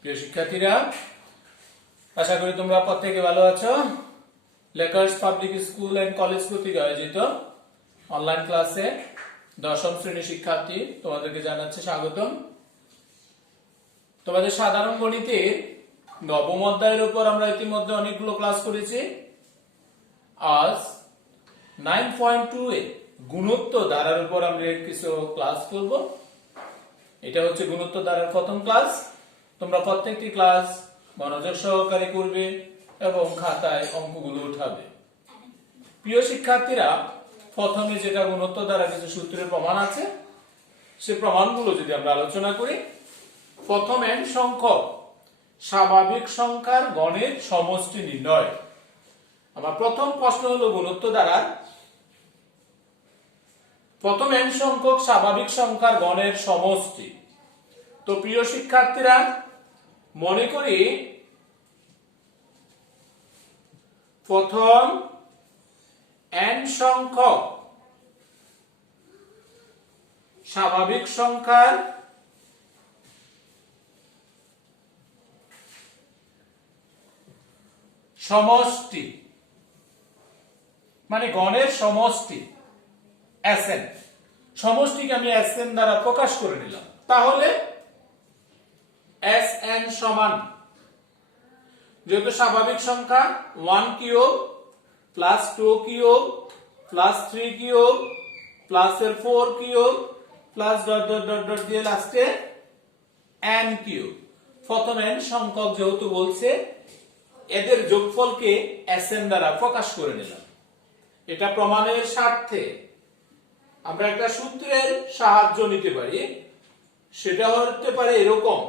প্রিয় শিক্ষার্থীরা, আশা করি তোমরা প্রত্যেকে ভালো আছো। Lakers public school and college কর্তৃক আয়োজিত অনলাইন ক্লাসে দশম শ্রেণীর শিক্ষার্থী তোমাদেরকে জানাচ্ছি স্বাগতম। তোমাদের সাধারণ গণিতের নবম অধ্যায়ের উপর আমরা ইতিমধ্যে অনেকগুলো ক্লাস করেছি। আজ 9.2 এ গুণোত্তর ধারার উপর আমরা কিছু ক্লাস করব। এটা হচ্ছে গুণোত্তর ধারার প্রথম ক্লাস। তোমরা প্রত্যেকটি ক্লাস মনোযোগ সহকারে করবে এবং খাতায় অঙ্কগুলো উঠাবে। প্রিয় শিক্ষার্থীরা, প্রথমে যেটা গুণোত্তর দ্বারা কিছু সূত্রের প্রমাণ আছে, সে প্রমাণগুলো যদি আমরা আলোচনা করি। প্রথম n সংখ্যক স্বাভাবিক সংখ্যার গণের সমষ্টি নির্ণয়। আমার প্রথম প্রশ্ন হলো গুণোত্তর দ্বারার প্রথম n সংখ্যক স্বাভাবিক সংখ্যার গণের সমষ্টি। তো প্রিয় শিক্ষার্থীরা, মনে করি প্রথম n সংখ্যক স্বাভাবিক সংখ্যার সমষ্টি, মানে গণের সমষ্টি Sn। সমষ্টিকে আমি Sn দ্বারা প্রকাশ করে নিলাম। তাহলে Sn সমান, যেহেতু স্বাভাবিক সংখ্যা 1 cube plus 2 cube plus 3 cube plus 4 cube plus dot dot dot dot দিয়ে লাস্টে n কিউব। প্রথম n সংখ্যক যেহেতু বলছে, এদের যোগফলকে Sn দ্বারা প্রকাশ করে নিলাম। এটা প্রমাণের স্বার্থে আমরা একটা সূত্রের সাহায্য নিতে পারি। সেটা হতে পারে এরকম,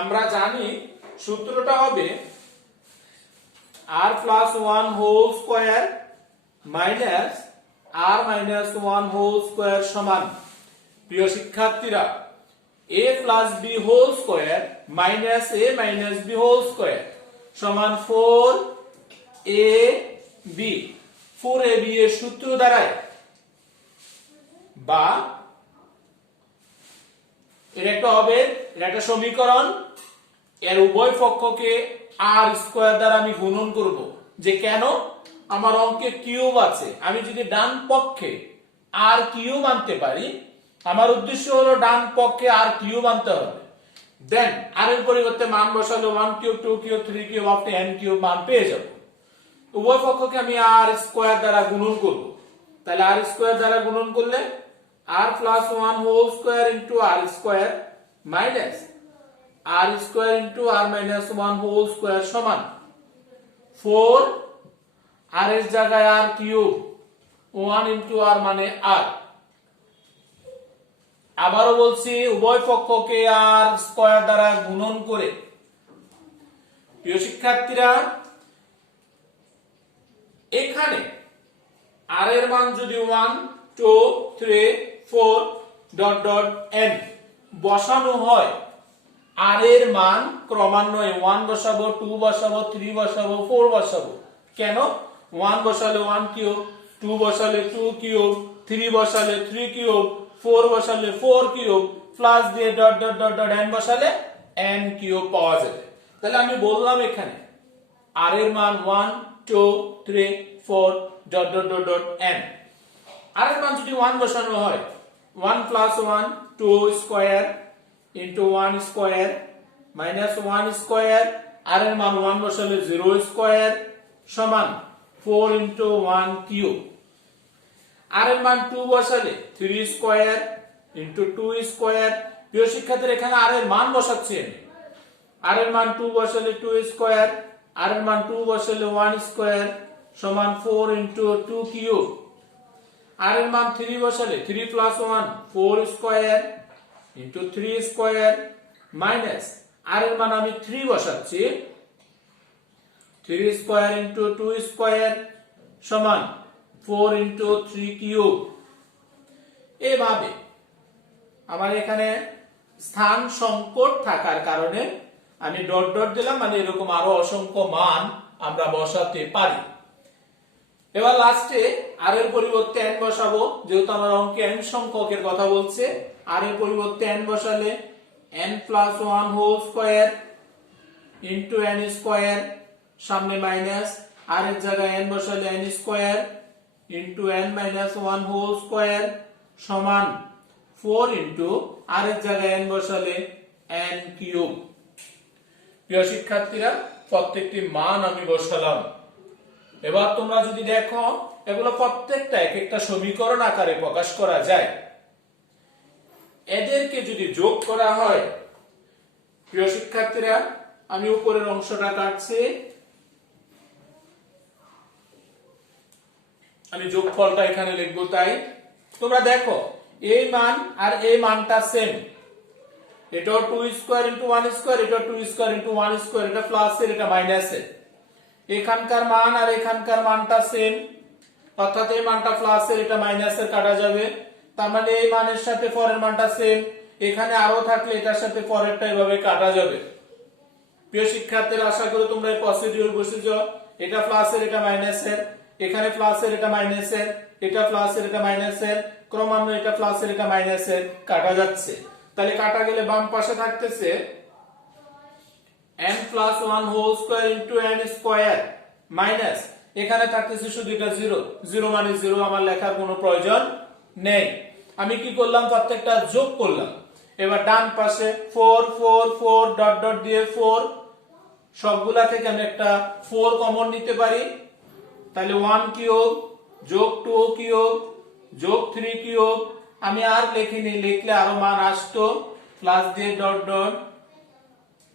আমরা জানি সূত্রটা হবে r plus 1 whole square minus r minus 1 whole square সমান, প্রিয় শিক্ষার্থীরা, a plus b whole square minus a minus b whole square সমান 4ab। 4ab এর সূত্র দ্বারায় বা এর একটা হবে, এর একটা সমীকরণ, এর উভয় পক্ষকে r স্কয়ার দ্বারা আমি গুণন করব। যে কেন, আমার অঙ্কে কিউব আছে, আমি যদি ডান পক্ষে r কিউব আনতে পারি, আমার উদ্দেশ্য হলো ডান পক্ষে r কিউব আনতে হবে। দেন r এর পরিবর্তে মান বসালে 1 cube 2 cube 3 cube up to n cube মান পেয়ে যাব। উভয় পক্ষকে আমি r স্কয়ার দ্বারা গুণন করব। তাহলে r স্কয়ার দ্বারা গুণন করলে r plus 1 whole square into r square minus r square into r minus 1 whole square সমান 4 r এর জায়গায় r কিউব 1 into r মানে r। আবারও বলছি, উভয় পক্ষকে r স্কয়ার দ্বারা গুণন করে। প্রিয় শিক্ষার্থীরা, এখানে r এর মান যদি 1 2 3 4 ডট ডট n বসানো হয়, r এর মান ক্রমান্বয়ে 1 বসাবো, 2 বসাবো, 3 বসাবো, 4 বসাবো। কেন, 1 বসালে 1 কিউব, 2 বসালে 2 কিউব, 3 বসালে 3 কিউব, 4 বসালে 4 কিউব, প্লাস দিয়ে dot dot dot dot n বসালে n কিউব পাওয়া যাবে। তাহলে আমি বললাম এখানে r এর মান 1 2 3 4 dot dot dot dot n। r এর মান যদি 1 বসানো হয়, 1 plus 1 2 square into 1 square minus 1 square, r এর মান 1 বসালে 0 স্কয়ার সমান 4 into 1 কিউব। r এর মান 2 বসালে 3 স্কয়ার into 2 স্কয়ার। প্রিয় শিক্ষার্থীরা, এখানে r এর মান বসাচ্ছি আমি। r এর মান 2 বসালে 2 স্কয়ার, r এর মান 2 বসালে 1 স্কয়ার সমান 4 into 2 কিউব। r এর মান 3 বসালে 3 plus 1 4 square into 3 square minus r এর মান আমি 3 বসাচ্ছি, 3 স্কয়ার into 2 স্কয়ার সমান 4 into 3 কিউব। এভাবে আমার এখানে স্থান সংকট থাকার কারণে আমি ডট ডট দিলাম, মানে এরকম আরো অসংখ্য মান আমরা বসাতে পারি। এবার লাস্টে r এর পরিবর্তে n বসাবো, যেহেতু আমার অঙ্কে n সংখ্যকের কথা বলছে। r এর পরিবর্তে n বসালে n plus 1 whole square into n square, সামনে মাইনাস, আর এর জায়গায় n বসালে n square into n minus 1 whole square সমান 4 ইন্টু আর এর জায়গায় n বসালে n কিউব। প্রিয় শিক্ষার্থীরা, প্রত্যেকটি মান আমি বসালাম। এবার তোমরা যদি দেখো এগুলো প্রত্যেকটা এক একটা সমীকরণ আকারে প্রকাশ করা যায়। এদেরকে যদি যোগ করা হয়, প্রিয় শিক্ষার্থীরা, আমি উপরের অংশটা কাটছি, আমি যোগফলটা এখানে লিখবো। তাই তোমরা দেখো এই মান আর এই মানটা সেম, এটা 2 স্কয়ার ইনটু 1 স্কয়ার, এটা 2 স্কয়ার ইনটু 1 স্কয়ার, এটা প্লাসের এটা মাইনাসের। এখানকার মান আর এখানকার মানটা সেম, অর্থাৎ এই মানটা প্লাসের এটা মাইনাসের কাটা যাবে, তার মানে এই মানের সাথে পরের মানটা সেম, এখানে আরো থাকলে এটার সাথে পরেরটা এভাবে কাটা যাবে। প্রিয় শিক্ষার্থীরা, আশা করি তোমরা এই প্রসিডিউর বুঝেছো। এটা প্লাসের এটা মাইনাসের, এখানে প্লাসের এটা মাইনাসের, এটা প্লাসের এটা মাইনাসের, ক্রমান্বয়ে এটা প্লাসের এটা মাইনাসের কাটা যাচ্ছে। তাহলে কাটা গেলে বাম পাশে থাকতেছে n plus 1 whole square into n square minus, এখানে থাকতেছে শুধু এটা 0, 0 মানে 0, আমার লেখার কোনো প্রয়োজন নেই। আমি কি করলাম, প্রত্যেকটা যোগ করলাম। এবার ডান পাশে 4 4 4 ডট ডট দিয়ে 4, সবগুলা থেকে আমি একটা 4 কমন নিতে পারি, তাহলে 1 কিউব যোগ 2 কিউব যোগ 3 কিউব, আমি আর লিখিনি, লিখলে আরো মান আসতো, প্লাস দিয়ে ডট ডট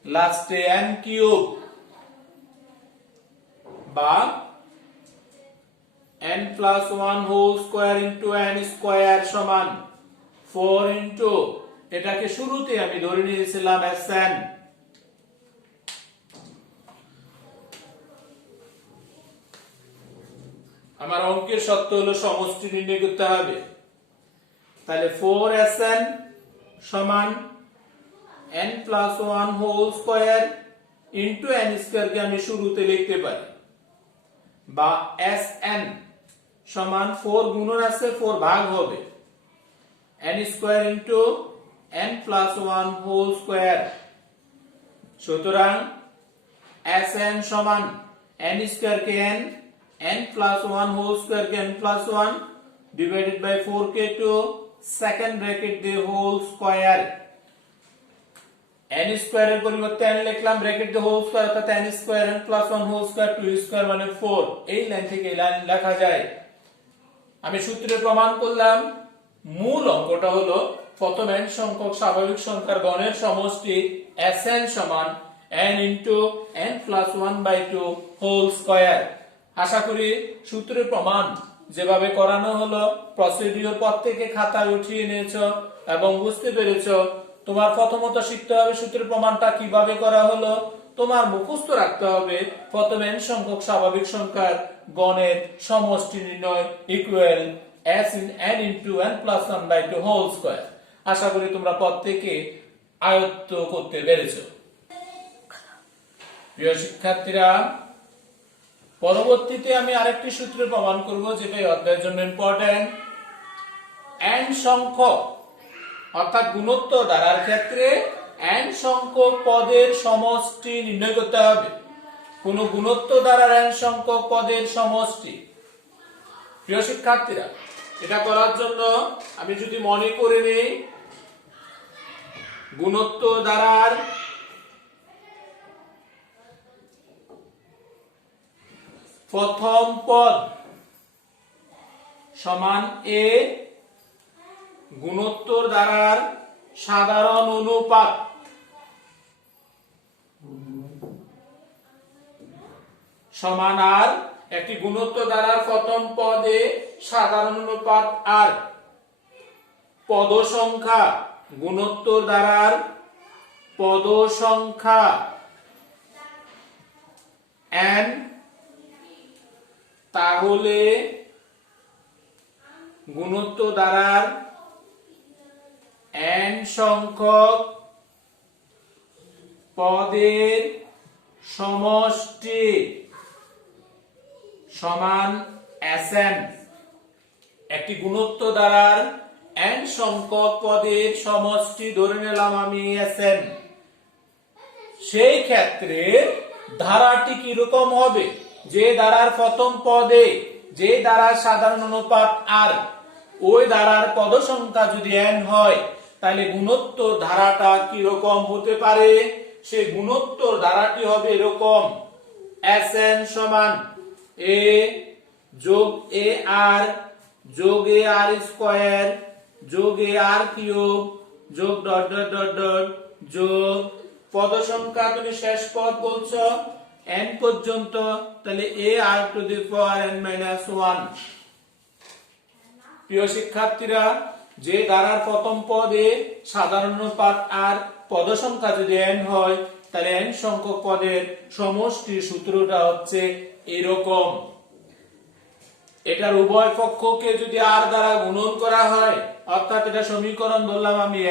লাস্টে n কিউব বা n plus 1 whole square into n square সমান 4 ইনটু, এটাকে শুরুতে আমি ধরে নিয়েছিলাম Sn, আমার অঙ্কের সত্য হলো সমষ্টি নির্ণয় করতে হবে। তাহলে 4Sn সমান n plus 1 whole square into n square কে আমি শুরুতে লিখতে পারি, বা Sn সমান 4 গুণন আছে 4 ভাগ হবে n square into n plus 1 whole square. সুতরাং Sn সমান n স্কয়ার কে n প্লাস 1 হোল স্কয়ার কে n প্লাস 1 ডিভাইডেড বাই 4 কে 2 সেকেন্ড ব্র্যাকেট দিয়ে হোল স্কয়ার, n স্কয়ার এর পরিবর্তে n লিখলাম, ব্র্যাকেট দিয়ে হোল স্কয়ার, অর্থাৎ n square n plus 1 whole square 2 square মানে 4। এই লাইন থেকে এই লাইন লেখা যায়। আমি সূত্রে প্রমাণ করলাম, মূল অঙ্কটা হলো প্রথম n সংখ্যক স্বাভাবিক সংখ্যার গণের সমষ্টি Sn সমান n into n plus 1/2 whole square. আশা করি সূত্রের প্রমাণ যেভাবে করানো হলো, প্রসিডিউর প্রত্যেকে খাতায় উঠিয়ে নিয়েছো এবং বুঝতে পেরেছো। তোমার প্রথমত শিখতে হবে সূত্রের প্রমাণটা কিভাবে করা হলো, তোমার মুখস্থ রাখতে হবে প্রথম n সংখ্যক স্বাভাবিক সংখ্যার গণের সমষ্টি নির্ণয় equal s in n into n plus 1/2 whole square। আশা করি তোমরা প্রত্যেকে আয়ত্ত করতে পেরেছো। প্রিয় শিক্ষার্থীরা, পরবর্তীতে আমি আরেকটি সূত্র প্রমাণ করব, যেটা এই অধ্যায়ের জন্য ইম্পর্টেন্ট। n সংখ্যক অর্থাৎ গুণোত্তর ধারার ক্ষেত্রে n সংখ্যক পদের সমষ্টি নির্ণয় করতে হবে। কোন গুণোত্তর ধারার n সংখ্যক পদের সমষ্টি। প্রিয় শিক্ষার্থীরা, এটা করার জন্য আমি যদি মনে করে নেই, গুণোত্তর ধারার প্রথম পদ সমান a, গুণোত্তর ধারার সাধারণ অনুপাত সমান আর, একটি গুণোত্তর ধারার প্রথম পদে সাধারণ অনুপাত আর, পদ সংখ্যা গুণোত্তর ধারার পদ সংখ্যা n, তাহলে গুণোত্তর ধারার n সংখ্যক পদের সমষ্টি সমান Sn। একটি গুণোত্তর ধারার n সংখ্যক পদের সমষ্টি ধরে নিলাম আমি Sn, সেই ক্ষেত্রে ধারাটি কিরকম হবে? যে ধারার প্রথম পদে যে ধারার সাধারণ অনুপাত আর, ওই ধারার পদ সংখ্যা যদি n হয়, তাহলে গুণোত্তর ধারাটা কিরকম হতে পারে? সেই গুণোত্তর ধারাটি হবে এরকম: Sn সমান a যোগ a r যোগ a r স্কয়ার যোগ a r কিউব যোগ ডট ডট ডট ডট যোগ পদ সংখ্যা তুমি শেষ পদ বলছো n পর্যন্ত, তাহলে a r to the power n minus 1। প্রিয় শিক্ষার্থীরা, যে ধারার প্রথম পদে সাধারণ অনুপাত আর পদ সংখ্যা যদি n হয়, তাহলে n সংখ্যক পদের সমষ্টির সূত্রটা হচ্ছে এরকম। এটার উভয় পক্ষকে যদি r দ্বারা গুণন করা হয়, অর্থাৎ এটা সমীকরণ ধরলাম আমি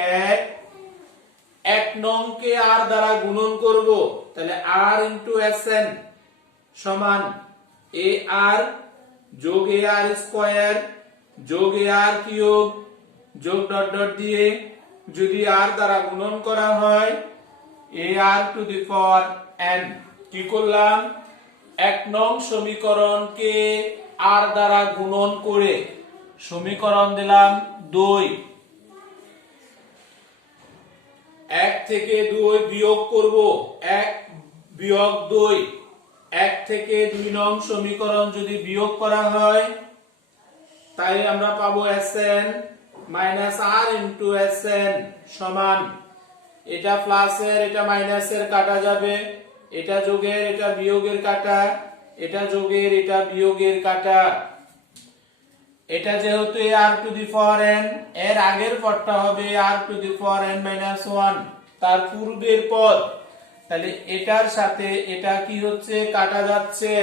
এক নংকে r দ্বারা গুণন করব, তাহলে r ইনটু Sn সমান ar যোগ ar স্কয়ার যোগ ar কিউব যোগ ডট ডট দিয়ে যদি r দ্বারা গুণন করা হয় ar two the power n। কি করলাম? এক নং সমীকরণকে r দ্বারা গুণন করে সমীকরণ দিলাম 2। 1 থেকে 2 বিয়োগ করব, 1 বিয়োগ 2, 1 থেকে 2 নং সমীকরণ যদি বিয়োগ করা হয়, তাই আমরা পাবো Sn minus r into Sn সমান, এটা প্লাসের এটা মাইনাসের কাটা যাবে, এটা যোগের এটা বিয়োগের কাটা, এটা যোগের এটা বিয়োগের কাটা। এটা যেহেতু r to the power n, এর আগের পদটা হবে r to the power n minus 1, তার পূর্বের পদ, তাহলে এটার সাথে এটা কি হচ্ছে? কাটা যাচ্ছে।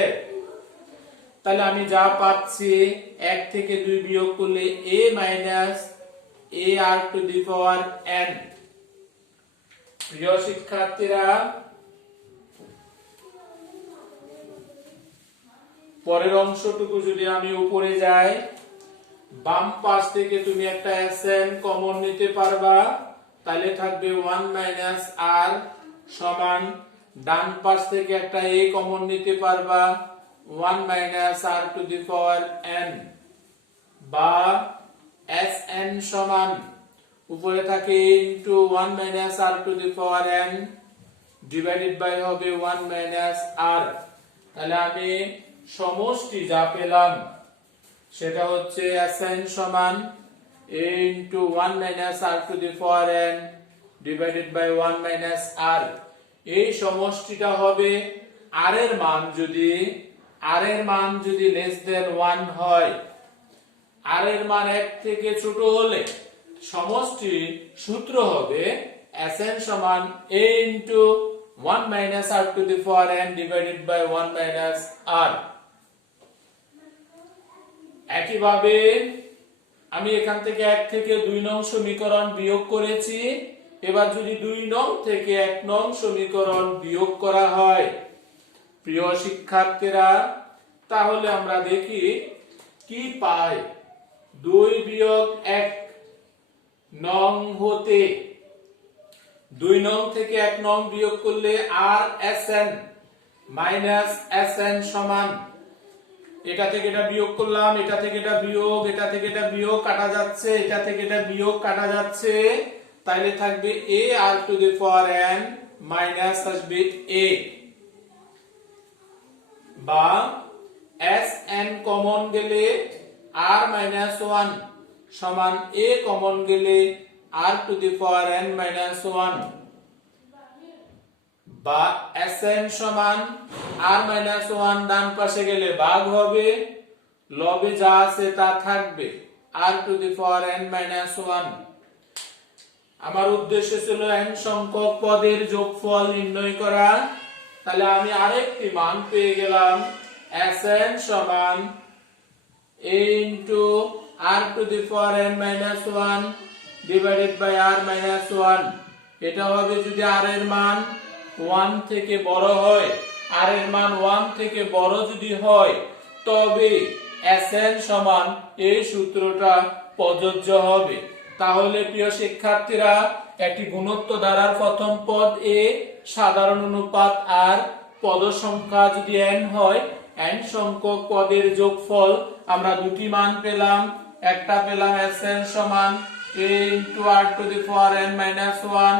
তাহলে আমি যা পাচ্ছি 1 থেকে 2 বিয়োগ করলে a minus ar two the power n। প্রিয় শিক্ষার্থীরা, পরের অংশটুকু যদি আমি উপরে যাই, বাম পাশ থেকে তুমি একটা Sn কমন নিতে পারবা, তাহলে থাকবে 1 মাইনাস r সমান, ডান পাশ থেকে একটা a কমন নিতে পারবা 1 minus r to the power n, বা Sn সমান উপরে থাকে into 1 minus r to the power n divided by হবে 1 মাইনাস r। তাহলে আমি সমষ্টি যা পেলাম সেটা হচ্ছে Sn সমান a into 1 minus r to the power n divided by 1 minus r। এই সমষ্টিটা হবে r এর মান যদি লেস দেন 1 হয়, r এর মান 1 থেকে ছোট হলে সমষ্টি সূত্র হবে Sn সমান a into 1 minus r to the power n divided by 1 minus r। একইভাবে আমি এখান থেকে 1 থেকে 2 নং সমীকরণ বিয়োগ করেছি, এবার যদি 2 নং থেকে 1 নং সমীকরণ বিয়োগ করা হয়, প্রিয় শিক্ষার্থীরা, তাহলে আমরা দেখি কি পাই। 2 বিয়োগ 1 নং হতে 2 নং থেকে 1 নং বিয়োগ করলে r Sn মাইনাস Sn সমান, এটা থেকে এটা বিয়োগ করলাম, এটা থেকে এটা বিয়োগ, এটা থেকে এটা বিয়োগ কাটা যাচ্ছে, এটা থেকে এটা বিয়োগ কাটা যাচ্ছে, তাইলে থাকবে a r to the power n minus আসবে a, বা Sn কমন গেলে r মাইনাস 1 সমান a কমন গেলে r to the power n minus 1, বা Sn সমান r মাইনাস 1 ডান পাশে গেলে ভাগ হবে, লবে যা আছে তা থাকবে r to the power n minus 1। আমার উদ্দেশ্য ছিল n সংখ্যক পদের যোগফল নির্ণয় করা, তাহলে আমি আরেকটি মান পেয়ে গেলাম Sn সমান a into r to the power n minus 1 divided by r minus 1। এটা হবে যদি r এর মান 1 থেকে বড় হয়, r এর মান 1 থেকে বড় যদি হয়, তবে Sn সমান এই সূত্রটা প্রযোজ্য হবে। তাহলে প্রিয় শিক্ষার্থীরা, একটি গুণোত্ত ধারার প্রথম পদ a, সাধারণ অনুপাত আর পদ সংখ্যা যদি n হয়, n সংখ্যক পদের যোগফল আমরা দুটি মান পেলাম। একটা পেলাম Sn সমান a into r to the power n minus 1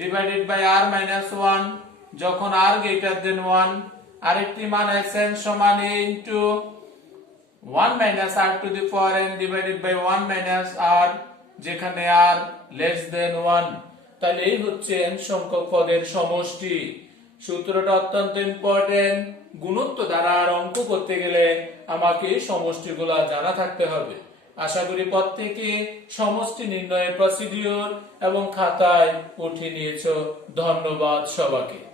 divided by r minus 1 যখন r greater than 1। আরেকটি মান Sn সমান a into 1 minus r to the power n divided by 1 minus r যেখানে r less than 1। তাহলে এই হচ্ছে n সংখ্যক পদের সমষ্টি। সূত্রটা অত্যন্ত ইম্পর্টেন্ট। গুণোত্ত ধারার অঙ্ক করতে গেলে আমাকে সমষ্টিগুলো জানা থাকতে হবে। আশা করি প্রত্যেকে সমষ্টি নির্ণয়ের প্রসিডিউর এবং খাতায় উঠিয়ে নিয়েছো। ধন্যবাদ সবাইকে।